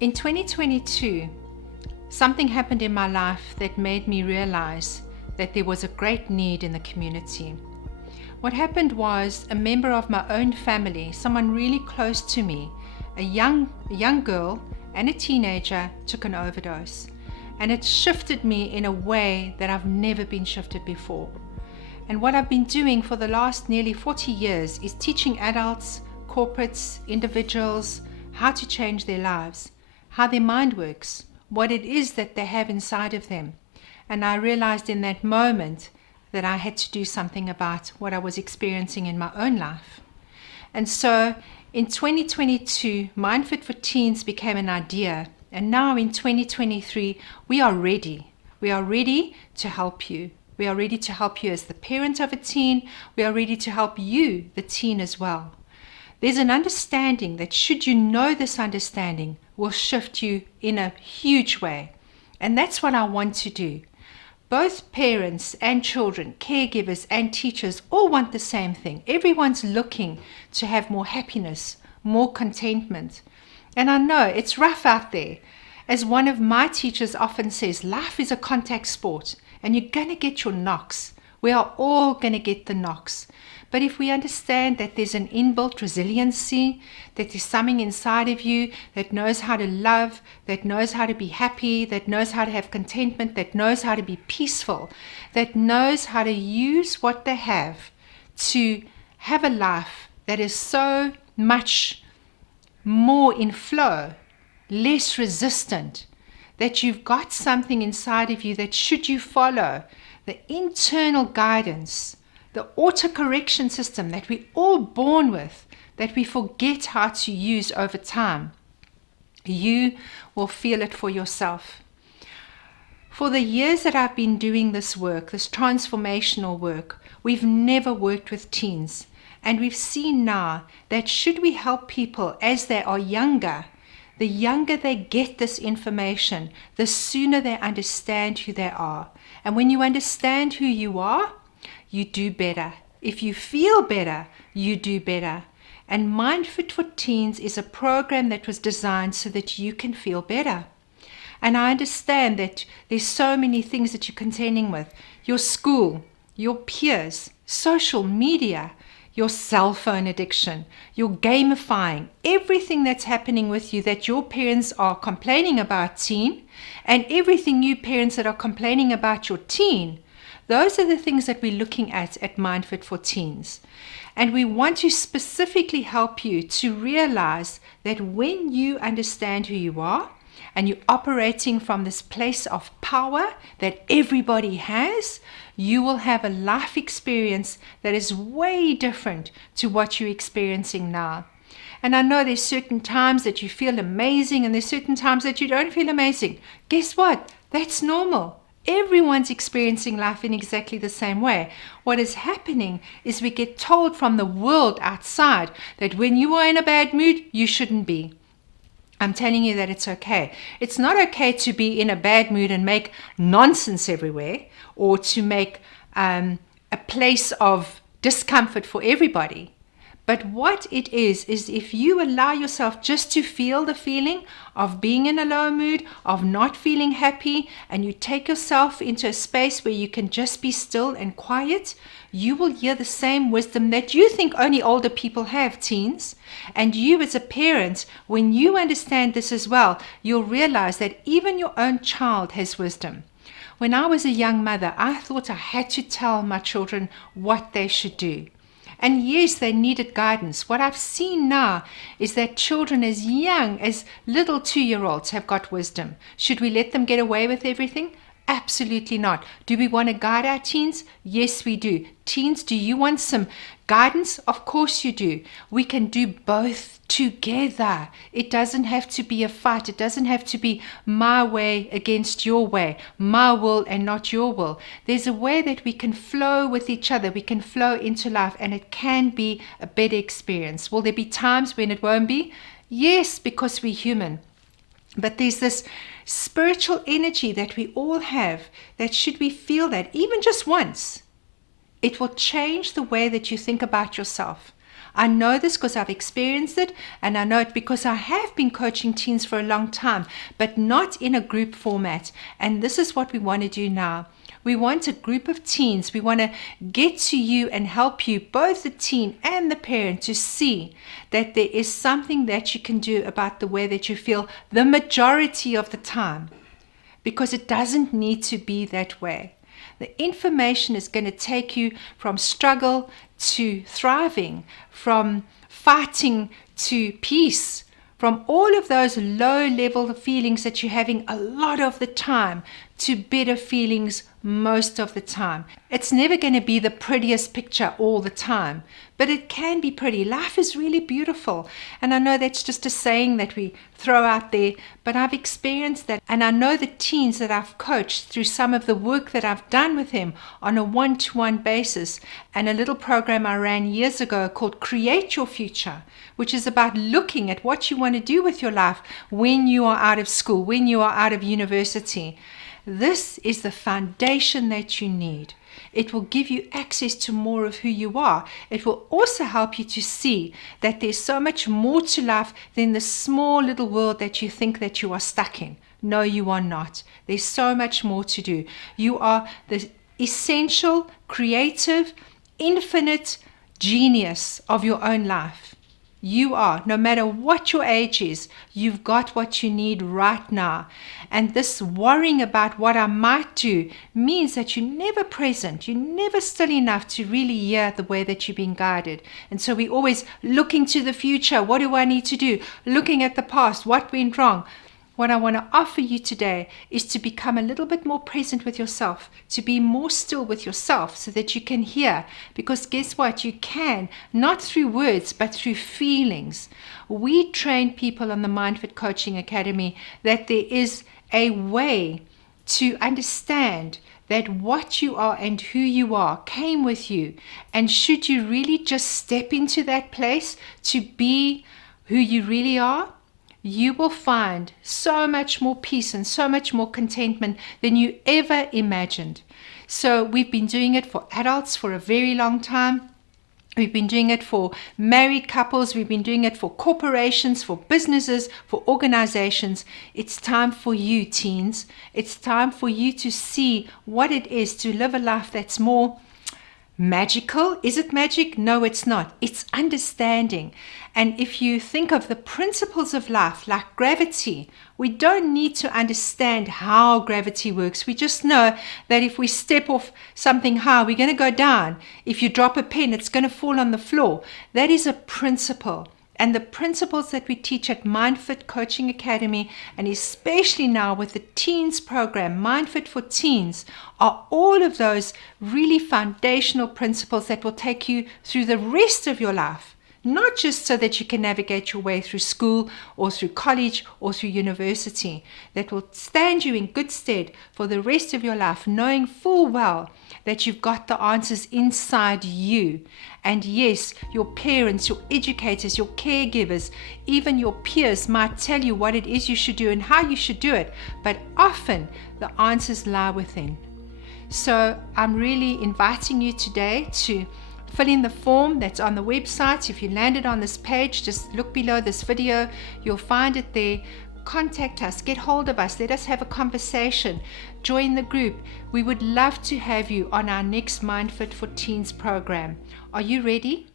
In 2022, something happened in my life that made me realize that there was a great need in the community. What happened was a member of my own family, someone really close to me, a young girl and a teenager, took an overdose. And it shifted me in a way that I've never been shifted before. And what I've been doing for the last nearly 40 years is teaching adults, corporates, individuals how to change their lives, how their mind works, what it is that they have inside of them. And I realized in that moment that I had to do something about what I was experiencing in my own life. And so in 2022, Mindfit for Teens became an idea. And now in 2023, we are ready. We are ready to help you. We are ready to help you as the parent of a teen. We are ready to help you, the teen, as well. There's an understanding that should you know this understanding will shift you in a huge way. And that's what I want to do. Both parents and children, caregivers and teachers all want the same thing. Everyone's looking to have more happiness, more contentment. And I know it's rough out there. As one of my teachers often says, life is a contact sport and you're going to get your knocks. We are all going to get the knocks. But if we understand that there's an inbuilt resiliency, that there's something inside of you that knows how to love, that knows how to be happy, that knows how to have contentment, that knows how to be peaceful, that knows how to use what they have to have a life that is so much more in flow, less resistant, that you've got something inside of you that should you follow the internal guidance, the autocorrection system that we're all born with, that we forget how to use over time, you will feel it for yourself. For the years that I've been doing this work, this transformational work, we've never worked with teens. And we've seen now that should we help people as they are younger, the younger they get this information, the sooner they understand who they are. And when you understand who you are, you do better. If you feel better, you do better. And Mindfit for Teens is a program that was designed so that you can feel better. And I understand that there's so many things that you're contending with. Your school, your peers, social media, your cell phone addiction, your gamifying, everything that's happening with you that your parents are complaining about, teen, and everything you parents that are complaining about your teen. Those are the things that we're looking at Mindfit for Teens. And we want to specifically help you to realize that when you understand who you are and you're operating from this place of power that everybody has, you will have a life experience that is way different to what you're experiencing now. And I know there's certain times that you feel amazing and there's certain times that you don't feel amazing. Guess what? That's normal. Everyone's experiencing life in exactly the same way. What is happening is we get told from the world outside that when you are in a bad mood, you shouldn't be. I'm telling you that it's okay. It's not okay to be in a bad mood and make nonsense everywhere, or to make a place of discomfort for everybody. But what it is if you allow yourself just to feel the feeling of being in a low mood, of not feeling happy, and you take yourself into a space where you can just be still and quiet, you will hear the same wisdom that you think only older people have, teens. And you as a parent, when you understand this as well, you'll realize that even your own child has wisdom. When I was a young mother, I thought I had to tell my children what they should do. And yes, they needed guidance. What I've seen now is that children as young as little 2-year-olds have got wisdom. Should we let them get away with everything? Absolutely not. Do we want to guide our teens? Yes, we do. Teens, do you want some guidance? Of course you do. We can do both together. It doesn't have to be a fight. It doesn't have to be my way against your way, my will and not your will. There's a way that we can flow with each other. We can flow into life, and it can be a better experience. Will there be times when it won't be? Yes, because we're human. But there's this spiritual energy that we all have that should we feel that even just once, it will change the way that you think about yourself. I know this because I've experienced it, and I know it because I have been coaching teens for a long time, but not in a group format. And this is what we want to do now. We want a group of teens. We want to get to you and help you, both the teen and the parent, to see that there is something that you can do about the way that you feel the majority of the time, because it doesn't need to be that way. The information is going to take you from struggle to thriving, from fighting to peace, from all of those low-level feelings that you're having a lot of the time to better feelings most of the time. It's never going to be the prettiest picture all the time, but it can be pretty. Life is really beautiful. And I know that's just a saying that we throw out there, but I've experienced that. And I know the teens that I've coached through some of the work that I've done with him on a one-to-one basis, and a little program I ran years ago called Create Your Future, which is about looking at what you want to do with your life when you are out of school, when you are out of university. This is the foundation that you need. It will give you access to more of who you are. It will also help you to see that there's so much more to life than the small little world that you think that you are stuck in. No, you are not. There's so much more to do. You are the essential, creative, infinite genius of your own life. You are, no matter what your age is, you've got what you need right now. And this worrying about what I might do means that you're never present. You're never still enough to really hear the way that you're being guided. And so we're always looking to the future. What do I need to do? Looking at the past. What went wrong? What I want to offer you today is to become a little bit more present with yourself, to be more still with yourself so that you can hear. Because guess what? You can, not through words, but through feelings. We train people on the Mindfit Coaching Academy that there is a way to understand that what you are and who you are came with you. And should you really just step into that place to be who you really are, you will find so much more peace and so much more contentment than you ever imagined. So we've been doing it for adults for a very long time. We've been doing it for married couples. We've been doing it for corporations, for businesses, for organizations. It's time for you, teens. It's time for you to see what it is to live a life that's more magical. Is it magic? No, it's not. It's understanding. And if you think of the principles of life, like gravity, we don't need to understand how gravity works. We just know that if we step off something high, we're going to go down. If you drop a pen, it's going to fall on the floor. That is a principle. And the principles that we teach at Mindfit Coaching Academy, and especially now with the Teens program, Mindfit for Teens, are all of those really foundational principles that will take you through the rest of your life. Not just so that you can navigate your way through school or through college or through university, that will stand you in good stead for the rest of your life, knowing full well that you've got the answers inside you. And yes, your parents, your educators, your caregivers, even your peers might tell you what it is you should do and how you should do it, but often the answers lie within. So I'm really inviting you today to fill in the form that's on the website. If you landed on this page, just look below this video. You'll find it there. Contact us, get hold of us, let us have a conversation, join the group. We would love to have you on our next Mindfit for Teens program. Are you ready?